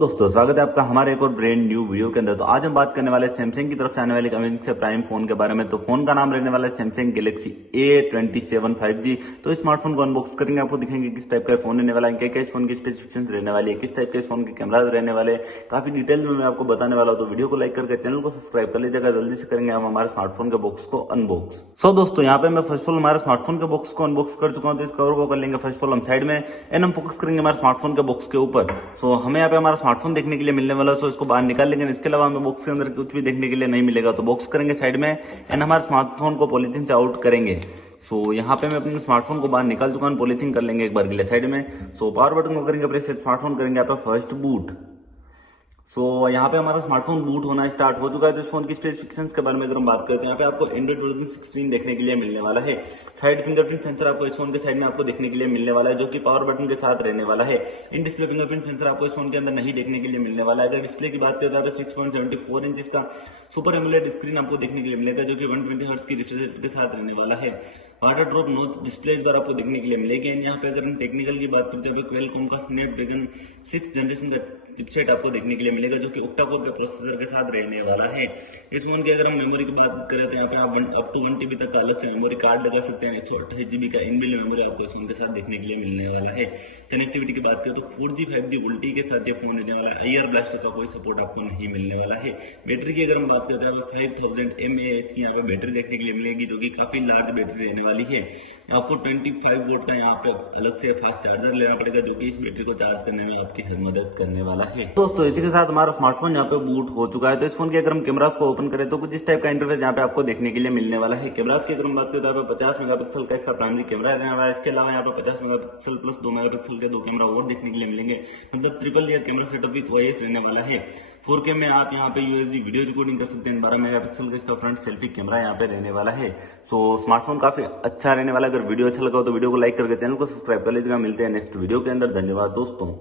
दोस्तों स्वागत है आपका हमारे एक और ब्रांड न्यू वीडियो के अंदर। तो आज हम बात करने वाले सैमसंग की तरफ से आने वाले अमेजिंग से प्राइम फोन के बारे में। तो फोन का नाम रहने वाला है सैमसंग गैलेक्सी A27 5G। तो इस स्मार्टफोन को अनबॉक्स करेंगे, आपको दिखेंगे किस टाइप का फोन रहने वाला है, क्या क्या इस फोन की स्पेसिफिकेशन रहने वाली है, किस टाइप के इस फोन के कैमराज रहने वाले, काफी डिटेल में मैं आपको बताने वाला हूँ। तो वीडियो को लाइक करके चैनल को सब्सक्राइब कर लीजिएगा। जल्दी से करेंगे हम हमारे स्मार्टफोन के बॉक्स को अनबॉक्स। सो दोस्तों यहाँ पे मैं फर्स्ट ऑफ ऑल हमारे स्मार्टफोन के बॉक्स को अनबॉक्स कर चुका हूँ। तो इस कवर को कर लेंगे फर्स्ट ऑफ ऑल हम साइड में एंड हम फोकस करेंगे हमारे स्मार्टफोन के बॉक्स के ऊपर। सो हमें यहाँ पे हमारा स्मार्टफोन देखने के लिए मिलने वाला है, सो इसको बाहर निकाल लेंगे। इसके अलावा हमें बॉक्स के अंदर कुछ भी देखने के लिए नहीं मिलेगा। तो बॉक्स करेंगे साइड में एंड हमारे स्मार्टफोन को पॉलीथीन से आउट करेंगे। सो यहाँ पे मैं अपने स्मार्टफोन को बाहर निकाल चुका हूँ, पॉलीथीन कर लेंगे एक बार के लिए साइड में। सो पावर बटन को करेंगे प्रेस, स्मार्टफोन करेंगे यहाँ पे फर्स्ट बूट। सो यहाँ पे हमारा स्मार्टफोन बूट होना स्टार्ट हो चुका है। तो इस फोन की स्पेसिफिकेशंस के बारे में अगर हम बात करते हैं, यहाँ पे आपको एंड्रॉइड वर्जन 16 देखने के लिए मिलने वाला है। साइड फिंगरप्रिंट सेंसर आपको इस फोन के साइड में आपको देखने के लिए मिलने वाला है, जो कि पावर बटन के साथ रहने वाला है। इन डिस्प्ले फिंगरप्रिंट सेंसर आपको इस फोन के अंदर नहीं देखने के लिए मिलने वाला है। अगर डिस्प्ले की बात करें तो 6.74 इंच का सुपर एमोलेड स्क्रीन आपको देखने के लिए मिलेगा, जो कि 120 हर्ट्ज की रिफ्रेश रेट के साथ रहने वाला है। वाटर ड्रॉप नोच डिस्प्ले इस बार आपको देखने के लिए मिलेगी। यहाँ पे अगर हम टेक्निकल की बात करते हैं, क्वेलकॉम का स्नैपड्रैगन 6 जनरेशन का चिपसेट आपको देखने के लिए मिलेगा, जो कि ऑक्टा कोर के प्रोसेसर के साथ रहने वाला है। इस फोन की अगर हम मेमोरी की बात करें तो यहाँ पे आप अप टू 1 TB तक का अलग से मेमोरी कार्ड लगा सकते हैं। 128 GB का इनबिल्ट मेमोरी आपको इस फोन के साथ देखने के लिए मिलने वाला है। कनेक्टिविटी की बात करें तो 4G 5G उल्टी के साथ ये फोन रहने वाला है। IR ब्लास्टर का कोई सपोर्ट आपको नहीं मिलने वाला है। बैटरी की अगर हम बात करते हैं, 5000 mAh की यहाँ पे बैटरी देखने के लिए मिलेगी, जो कि काफी लार्ज बैटरी रहने वाली है। आपको 25 वोल्ट का यहाँ पे अलग से फास्ट चार्जर लेना पड़ेगा, जो कि इस बैटरी को चार्ज करने में आपकी मदद करने वाला है। दोस्तों इसी के साथ हमारा स्मार्टफोन यहाँ पे बूट हो चुका है। तो इस फोन के अगर हम कैमरास को ओपन करें तो कुछ इस टाइप का इंटरफेस यहाँ पे आपको देखने के लिए मिलने वाला है। कैमरास की अगर हम बात करें तो यहाँ पे 50 मेगापिक्सल का इसका प्राइमरी कैमरा रहने वाला है। इसके अलावा यहाँ पे 50 मेगापिक्सल प्लस 2 मेगापिक्सल के 2 कैमरा और देखने के लिए मिलेंगे, मतलब triple layer camera setup with OIS रहने वाला है। 4K में आप यहाँ पे UHD वीडियो रिकॉर्डिंग कर सकते हैं। 12 मेगापिक्सल का इसका फ्रंट सेल्फी कैमरा यहाँ पे रहने वाला है। सो स्मार्टफोन काफी अच्छा रहने वाला है। अगर वीडियो अच्छा लगा हो तो वीडियो को लाइक करके चैनल को सब्सक्राइब कर लीजिएगा। मिलते हैं नेक्स्ट वीडियो के अंदर। धन्यवाद दोस्तों।